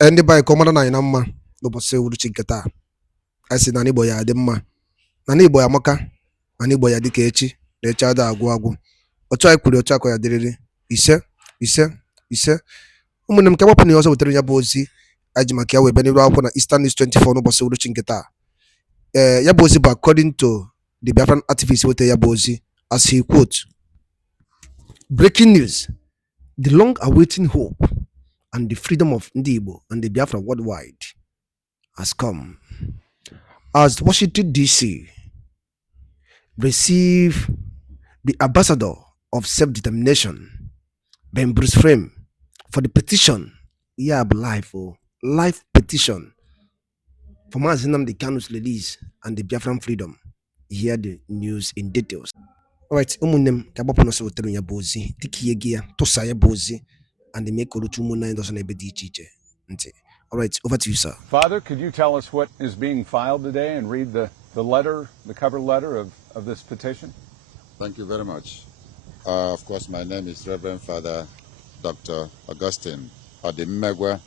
ndị be anyị ka ọ mara na anyị na mma n'ụbọchị uhuruchi nke taa. Anyị sị na n'Igbo ya adị mma, na n'Igbo ya amaka, na n'Igbo ya dịka echi na echi ada agwụ agwụ. Otu anyị kwuru otu akọ ya dịrịrị. Ise ise ise. Ụmụnne m, ka gbapụ na ihe ọzọ wetara ya bụ ozi anyị ji maka ya wee bịa n'iru akwụkwọ na Eastern News 24 n'ụbọchị uhuruchi nke taa. Ya bụ ozi bụ according to the Biafran activist wetara ya bụ ozi, as he quote, breaking news, the long awaiting hope and the freedom of Ndi Igbo and the Biafra worldwide has come. As Washington, D.C. receive the ambassador of self-determination, Ben Bruce Fein, for the petition, life petition for Nnamdi Kanu's release and the Biafran freedom. Hear the news in details. Alright, umunem kabapo no so telu ya bozi, tiki yegia, tosa ya bozi, and the make olu tumuna doesn't ebe di chiche. Alright, over to you, sir. Father, could you tell us what is being filed today and read the letter, the cover letter of this petition? Thank you very much. Of course, my name is Reverend Father Dr. Augustine Odimegwa.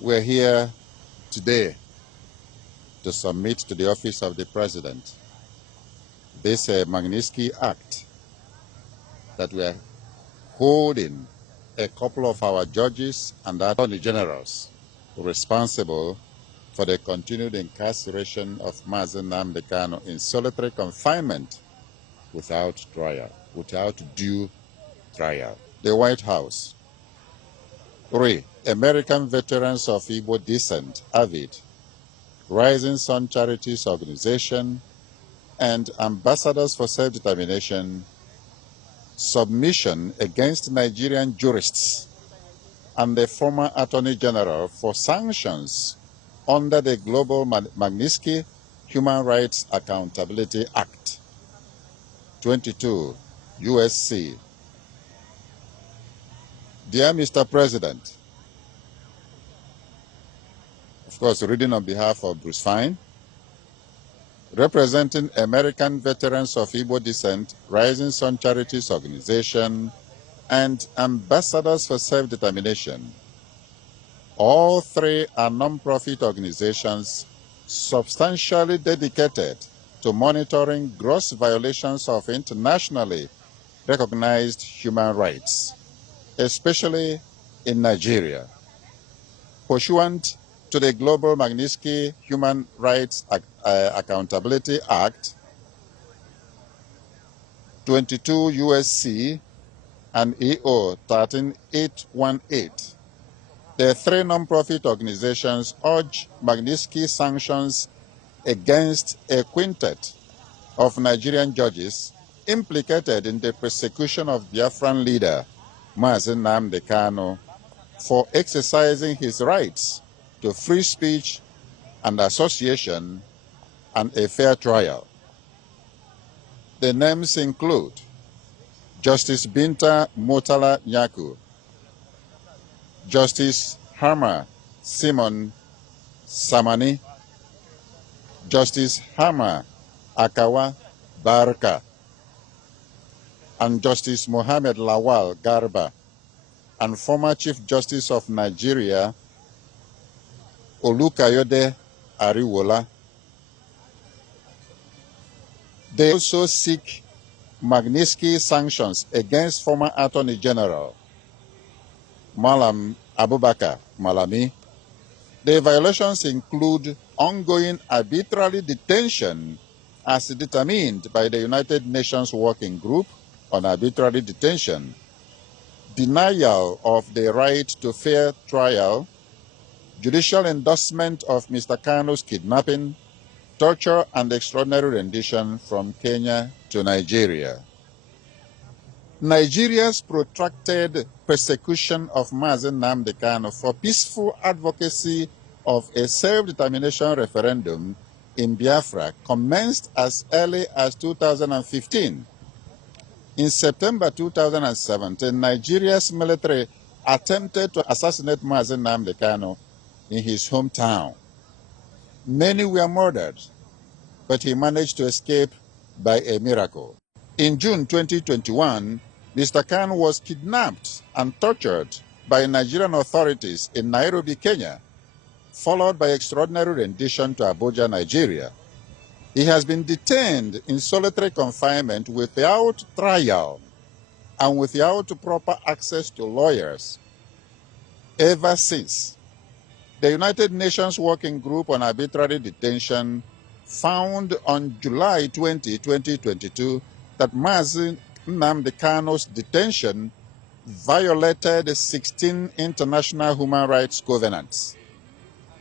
We're here today to submit to the office of the President this Magnitsky Act that we are holding a couple of our judges and attorney generals responsible for the continued incarceration of Nnamdi Kanu in solitary confinement without trial, without due trial. The White House. 3. American Veterans of Igbo Descent, AVID, Rising Sun Charities Organization, and Ambassadors for Self-Determination, submission against Nigerian jurists and the former Attorney General for sanctions under the Global Magnitsky Human Rights Accountability Act, 22 USC. Dear Mr. President, of course, reading on behalf of Bruce Fein, representing American Veterans of Igbo Descent, Rising Sun Charities Organization, and Ambassadors for Self-Determination. All three are non-profit organizations substantially dedicated to monitoring gross violations of internationally recognized human rights, especially in Nigeria. Pursuant to the Global Magnitsky Human Rights Accountability Act, 22 USC and EO 13818, the three non-profit organizations urge Magnitsky sanctions against a quintet of Nigerian judges implicated in the persecution of Biafran leader Nnamdi Kanu for exercising his rights to free speech and association and a fair trial. The names include Justice Binta Motala Nyaku, Justice Harma Simon Samani, Justice Harma Akawa Barka, and Justice Mohammed Lawal Garba, and former Chief Justice of Nigeria Olukayode Ariwola. They also seek Magnitsky sanctions against former Attorney General Malam Abubakar Malami. The violations include ongoing arbitrary detention as determined by the United Nations Working Group on Arbitrary Detention, denial of the right to fair trial, judicial endorsement of Mr. Kanu's kidnapping, torture and extraordinary rendition from Kenya to Nigeria. Nigeria's protracted persecution of Nnamdi Kanu for peaceful advocacy of a self-determination referendum in Biafra commenced as early as 2015. In September 2017, Nigeria's military attempted to assassinate Nnamdi Kanu in his hometown. Many were murdered, but he managed to escape by a miracle. In June 2021, Mr. Kanu was kidnapped and tortured by Nigerian authorities in Nairobi, Kenya, followed by extraordinary rendition to Abuja, Nigeria. He has been detained in solitary confinement without trial and without proper access to lawyers ever since. The United Nations Working Group on Arbitrary Detention found on July 20, 2022, that Mazi Nnamdi Kanu's detention violated 16 international human rights covenants.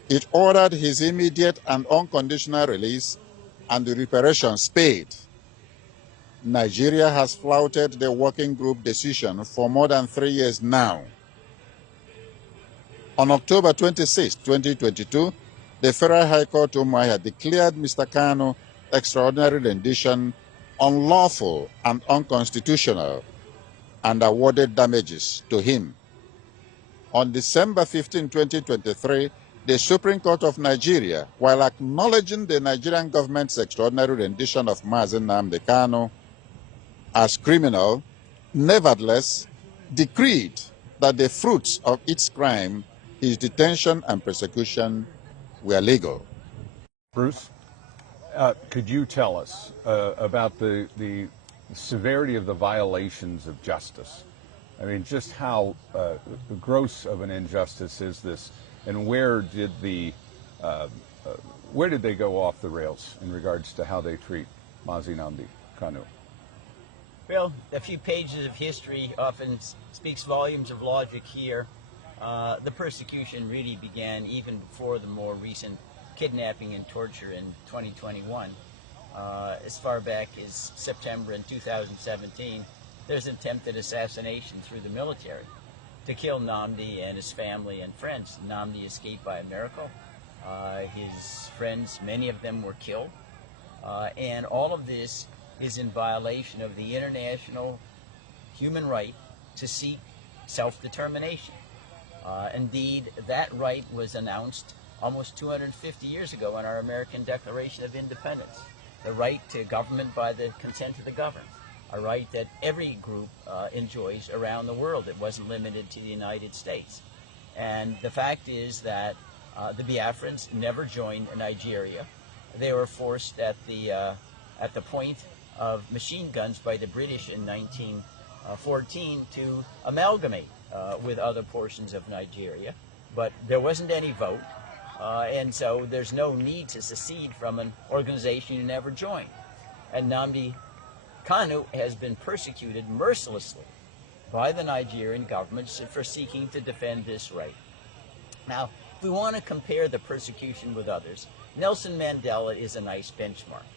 It ordered his immediate and unconditional release and the reparations paid. Nigeria has flouted the working group decision for more than 3 years now. On October 26, 2022, the Federal High Court Umuahia declared Mr. Kanu extraordinary rendition unlawful and unconstitutional and awarded damages to him. On December 15, 2023, the Supreme Court of Nigeria, while acknowledging the Nigerian government's extraordinary rendition of Mazi Nnamdi Kanu as criminal, nevertheless decreed that the fruits of its crime, his detention and persecution, were legal. Bruce, could you tell us about the severity of the violations of justice? I mean, just how gross of an injustice is this, and where did they go off the rails in regards to how they treat Mazi Nnamdi Kanu? Well, a few pages of history often speaks volumes of logic here. The persecution really began even before the more recent kidnapping and torture in 2021. As far back as September in 2017, there's attempted assassination through the military to kill Nnamdi and his family and friends. Nnamdi escaped by a miracle. His friends, many of them were killed. And all of this is in violation of the international human right to seek self-determination. Indeed, that right was announced almost 250 years ago in our American Declaration of Independence. The right to government by the consent of the governed. A right that every group enjoys around the world. It wasn't limited to the United States. And the fact is that the Biafrans never joined Nigeria. They were forced at the point of machine guns by the British in 1914 to amalgamate with other portions of Nigeria. But there wasn't any vote, and so there's no need to secede from an organization you never joined. And Nnamdi Kanu has been persecuted mercilessly by the Nigerian government for seeking to defend this right. Now, if we want to compare the persecution with others, Nelson Mandela is a nice benchmark.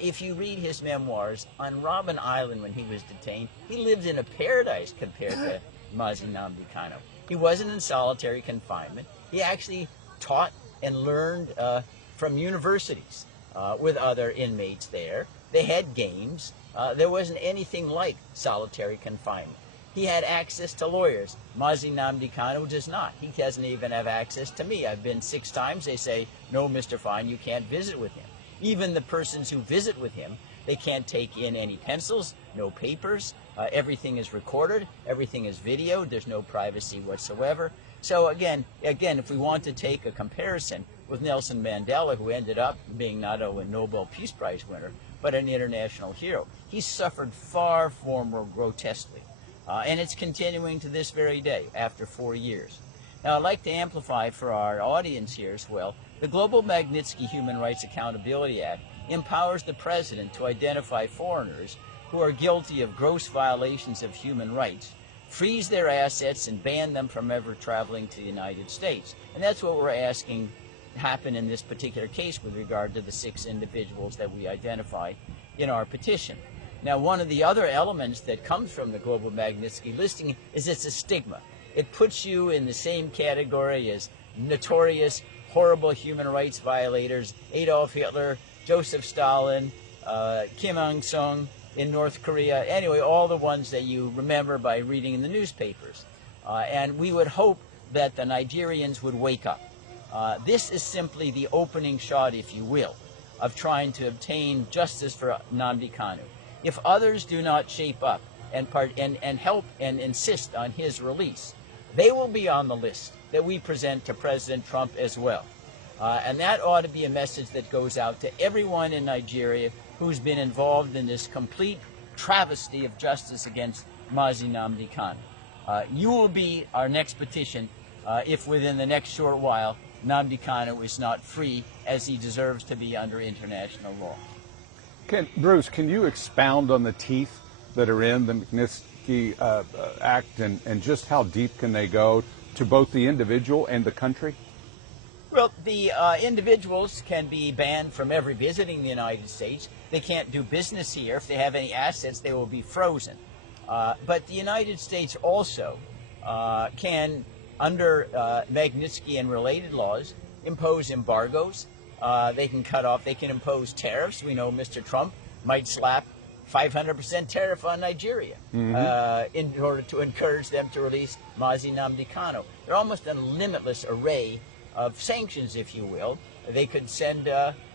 If you read his memoirs, on Robben Island when he was detained, he lived in a paradise compared to Mazi Nnamdi Kanu. He wasn't in solitary confinement. He actually taught and learned from universities with other inmates there. They had games. There wasn't anything like solitary confinement. He had access to lawyers. Mazi Nnamdi Kanu does not. He doesn't even have access to me. I've been 6 times. They say, no, Mr. Fein, you can't visit with him. Even the persons who visit with him, they can't take in any pencils, no papers. Everything is recorded. Everything is videoed. There's no privacy whatsoever. So again, if we want to take a comparison with Nelson Mandela, who ended up being not only a Nobel Peace Prize winner, but an international hero, he suffered far more grotesquely. And it's continuing to this very day after 4 years. Now, I'd like to amplify for our audience here as well, the Global Magnitsky Human Rights Accountability Act empowers the President to identify foreigners who are guilty of gross violations of human rights, freeze their assets, and ban them from ever traveling to the United States. And that's what we're asking happen in this particular case with regard to the 6 individuals that we identified in our petition. Now, one of the other elements that comes from the Global Magnitsky listing is it's a stigma. It puts you in the same category as notorious, horrible human rights violators, Adolf Hitler, Joseph Stalin, Kim Il-sung in North Korea, anyway, all the ones that you remember by reading in the newspapers. And we would hope that the Nigerians would wake up. This is simply the opening shot, if you will, of trying to obtain justice for Nnamdi Kanu. If others do not shape up and help and insist on his release, they will be on the list that we present to President Trump as well. And that ought to be a message that goes out to everyone in Nigeria who's been involved in this complete travesty of justice against Mazi Nnamdi Kanu. You will be our next petition if within the next short while Nnamdi Kanu is not free as he deserves to be under international law. Bruce, can you expound on the teeth that are in the Magnitsky Act and just how deep can they go to both the individual and the country? Well, the individuals can be banned from ever visiting the United States. They can't do business here. If they have any assets, they will be frozen. But the United States also can, under Magnitsky and related laws, impose embargoes. They can cut off, they can impose tariffs. We know Mr. Trump might slap 500% tariff on Nigeria in order to encourage them to release Mazi Nnamdi Kanu. They're almost a limitless array of sanctions, if you will. They could send,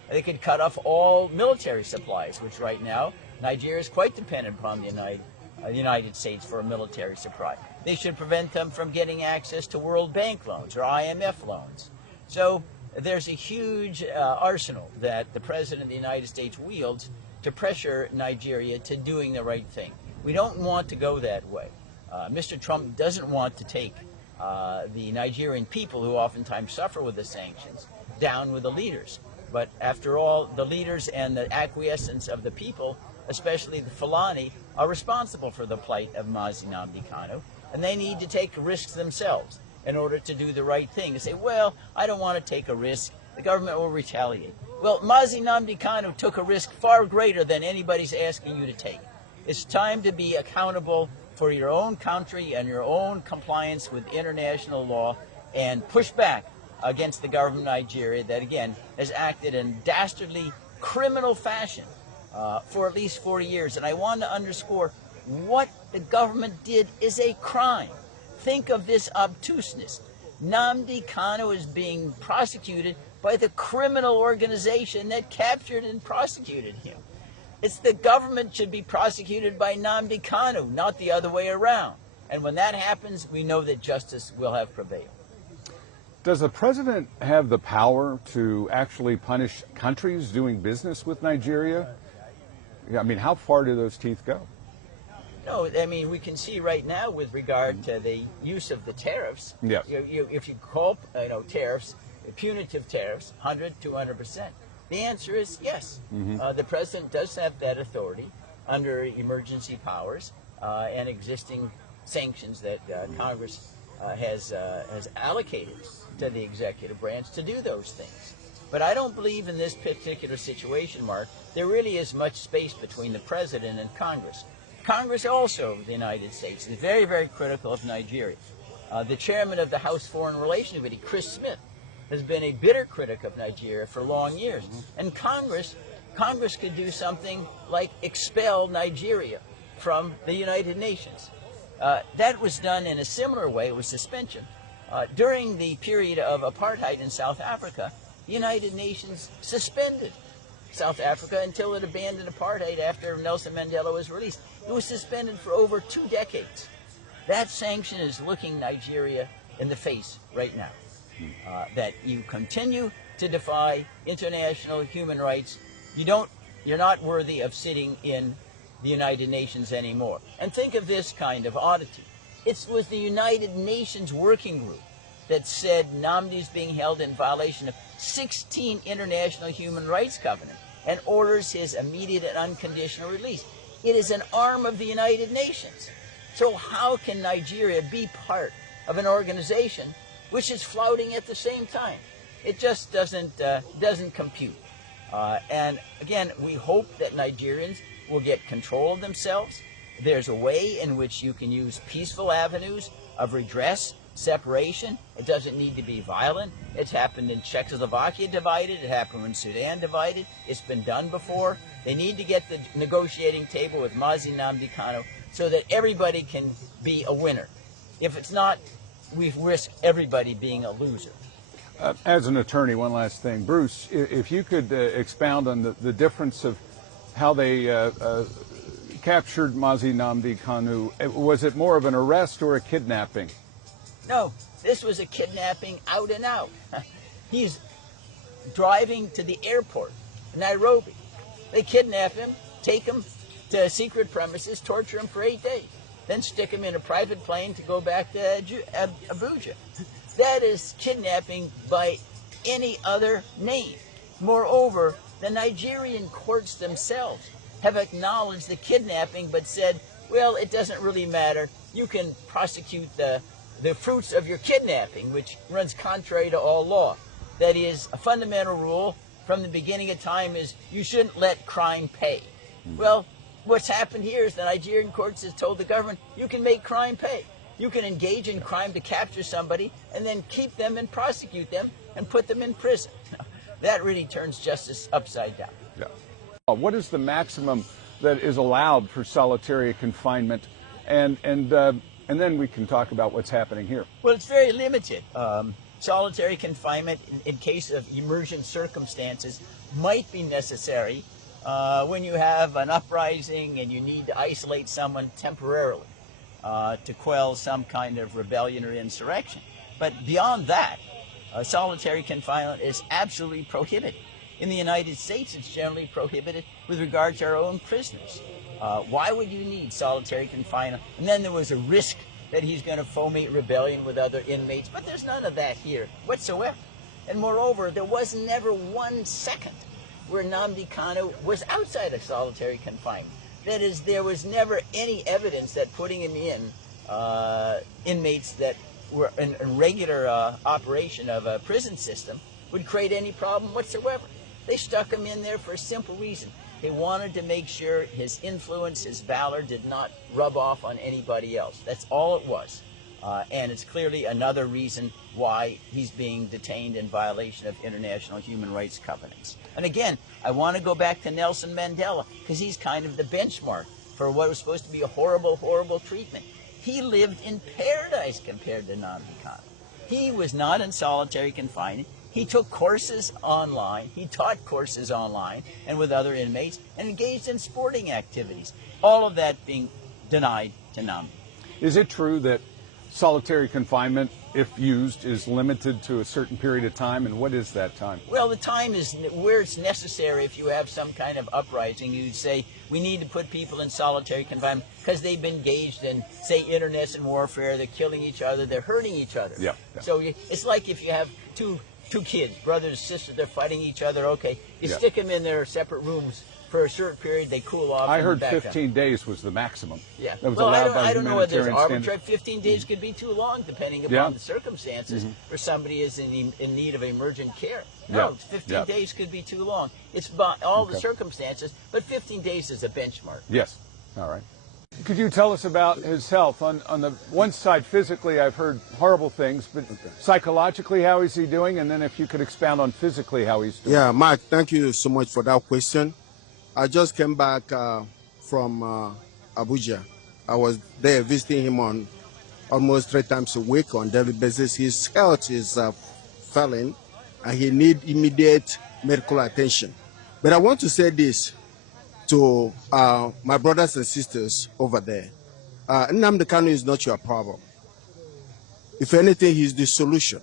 they could cut off all military supplies, which right now Nigeria is quite dependent upon the United States for a military supply. They should prevent them from getting access to World Bank loans or IMF loans. So there's a huge arsenal that the President of the United States wields to pressure Nigeria to doing the right thing. We don't want to go that way. Mr. Trump doesn't want to take the Nigerian people, who oftentimes suffer with the sanctions, down with the leaders. But after all, the leaders and the acquiescence of the people, especially the Fulani, are responsible for the plight of Mazi Nnamdi Kanu, and they need to take risks themselves in order to do the right thing. And say, well, I don't want to take a risk. The government will retaliate. Well, Mazi Nnamdi Kanu took a risk far greater than anybody's asking you to take. It's time to be accountable for your own country and your own compliance with international law and push back against the government of Nigeria that, again, has acted in dastardly criminal fashion for at least 40 years. And I want to underscore what the government did is a crime. Think of this obtuseness. Nnamdi Kanu is being prosecuted by the criminal organization that captured and prosecuted him. It's the government should be prosecuted by Nnamdi Kanu, not the other way around. And when that happens, we know that justice will have prevailed. Does the president have the power to actually punish countries doing business with Nigeria? I mean, how far do those teeth go? No, I mean, we can see right now with regard to the use of the tariffs. Yes. If you call tariffs, punitive tariffs, 100, 200%, the answer is yes. The president does have that authority under emergency powers and existing sanctions that Congress has allocated to the executive branch to do those things. But I don't believe in this particular situation, Mark, there really is much space between the president and Congress. Congress also of the United States is very, very critical of Nigeria. The chairman of the House Foreign Relations Committee, Chris Smith, has been a bitter critic of Nigeria for long years. And Congress could do something like expel Nigeria from the United Nations. That was done in a similar way with suspension. During the period of apartheid in South Africa, the United Nations suspended South Africa until it abandoned apartheid after Nelson Mandela was released. It was suspended for over 2 decades. That sanction is looking Nigeria in the face right now. That you continue to defy international human rights. You're not worthy of sitting in the United Nations anymore. And think of this kind of oddity. It was the United Nations working group that said Nnamdi is being held in violation of 16 international human rights covenants and orders his immediate and unconditional release. It is an arm of the United Nations. So how can Nigeria be part of an organization which is flouting at the same time? It just doesn't compute. And again, we hope that Nigerians will get control of themselves. There's a way in which you can use peaceful avenues of redress, separation. It doesn't need to be violent. It's happened in Czechoslovakia divided. It happened in Sudan divided. It's been done before. They need to get the negotiating table with Mazi Nnamdi Kanu so that everybody can be a winner. If it's not, we risk everybody being a loser. As an attorney, one last thing. Bruce, if you could expound on the difference of how they captured Mazi Nnamdi Kanu. Was it more of an arrest or a kidnapping? No, this was a kidnapping out and out. He's driving to the airport, Nairobi. They kidnap him, take him to secret premises, torture him for 8 days, then stick him in a private plane to go back to Abuja. That is kidnapping by any other name. Moreover, the Nigerian courts themselves have acknowledged the kidnapping but said, well, it doesn't really matter. You can prosecute the fruits of your kidnapping, which runs contrary to all law. That is, a fundamental rule from the beginning of time is you shouldn't let crime pay. Well, what's happened here is the Nigerian courts has told the government, you can make crime pay. You can engage in crime to capture somebody and then keep them and prosecute them and put them in prison. That really turns justice upside down. Yeah. What is the maximum that is allowed for solitary confinement? And then we can talk about what's happening here. Well, it's very limited. Solitary confinement in case of emergent circumstances might be necessary when you have an uprising and you need to isolate someone temporarily to quell some kind of rebellion or insurrection. But beyond that, solitary confinement is absolutely prohibited. In the United States, it's generally prohibited with regard to our own prisoners. Why would you need solitary confinement? And then there was a risk that he's going to foment rebellion with other inmates, but there's none of that here whatsoever. And moreover, there was never 1 second where Nnamdi Kanu was outside of solitary confinement. That is, there was never any evidence that putting him in inmates that were in regular operation of a prison system would create any problem whatsoever. They stuck him in there for a simple reason. They wanted to make sure his influence, his valor did not rub off on anybody else. That's all it was. And it's clearly another reason why he's being detained in violation of international human rights covenants. And again, I want to go back to Nelson Mandela because he's kind of the benchmark for what was supposed to be a horrible, horrible treatment. He lived in paradise compared to Nnamdi Kanu. He was not in solitary confinement. He took courses online, he taught courses online and with other inmates, and engaged in sporting activities. All of that being denied to Nnamdi. Is it true that solitary confinement, if used, is limited to a certain period of time, and what is that time? Well, the time is where it's necessary. If you have some kind of uprising, you'd say, we need to put people in solitary confinement because they've been engaged in, say, internecine warfare, they're killing each other, they're hurting each other. Yeah. So it's like if you have two kids, brothers and sisters, they're fighting each other, okay, you stick them in their separate rooms for a short period, they cool off. I heard 15 days was the maximum. Yeah. That was well, allowed by I don't know whether there's humanitarian arbitrary. 15 days could be too long, depending upon the circumstances, where somebody is in need of emergent care. No, 15 days could be too long. It's about all the circumstances, but 15 days is a benchmark. Yes. All right. Could you tell us about his health? On the one side, physically, I've heard horrible things, but psychologically, how is he doing? And then if you could expound on physically how he's doing. Yeah, Mark, thank you so much for that question. I just came back from Abuja. I was there visiting him on almost 3 times a week on daily basis. His health is failing, and he needs immediate medical attention. But I want to say this to my brothers and sisters over there. Nnamdi Kanu is not your problem. If anything, he's the solution.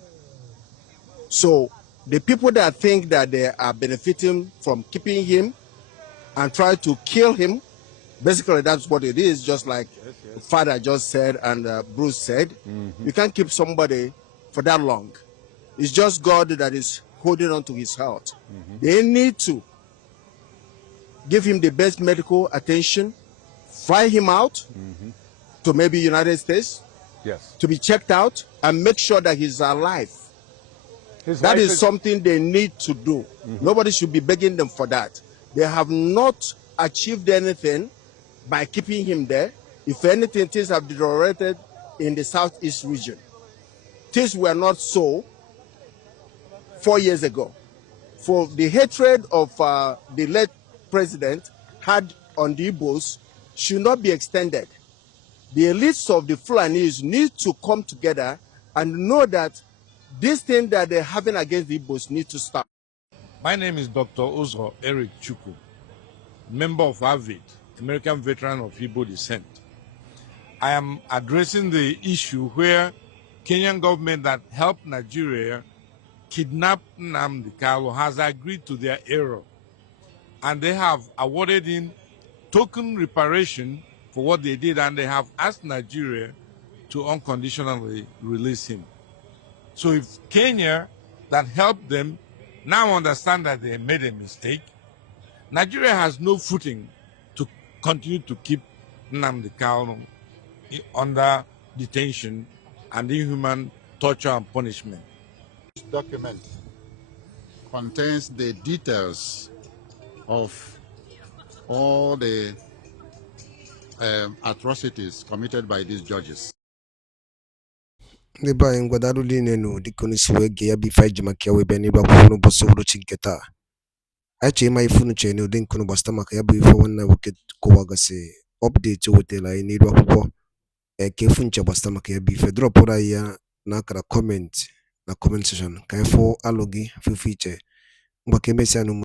So the people that think that they are benefiting from keeping him and try to kill him, basically that's what it is, just like Father just said and Bruce said. You can't keep somebody for that long. It's just God that is holding on to his health. They need to give him the best medical attention, fly him out to maybe United States to be checked out and make sure that he's alive. That is something they need to do. Nobody should be begging them for that. They have not achieved anything by keeping him there. If anything, things have deteriorated in the southeast region. Things were not so 4 years ago. For the hatred of the late president had on the Igbos should not be extended. The elites of the Fulanis need to come together and know that this thing that they're having against the Igbos need to stop. My name is Dr. Uzro Eric Chukwu, member of AVID, American Veteran of Igbo Descent. I am addressing the issue where Kenyan government that helped Nigeria kidnap Nnamdi Kanu has agreed to their error, and they have awarded him token reparation for what they did, and they have asked Nigeria to unconditionally release him. So if Kenya, that helped them, now understand that they made a mistake, Nigeria has no footing to continue to keep Nnamdi Kanu under detention and inhuman torture and punishment. This document contains the details of all the atrocities committed by these judges. Ndị be anyị ngwadarụ niile nụ dịka unu si wee gee ya bụ ife anyị ji maka ya wee bịa n'elu akwụkwọ n'ụbọchị uhuruchi nke taa. Anyị chọrọ ịma ife unu chere n'ụdị nke unu gbasata maka ya bụ ife nwanne nwoke kọwagasị update o wetara anyị n'elu akwụkwọ ka efu nche gbasata maka ya bụ ife dropụrụ anyị ya n'akara comment na comment section ka anyị fụ alụ gị fụfụ iche mgbe ka emesịa n'ụmụ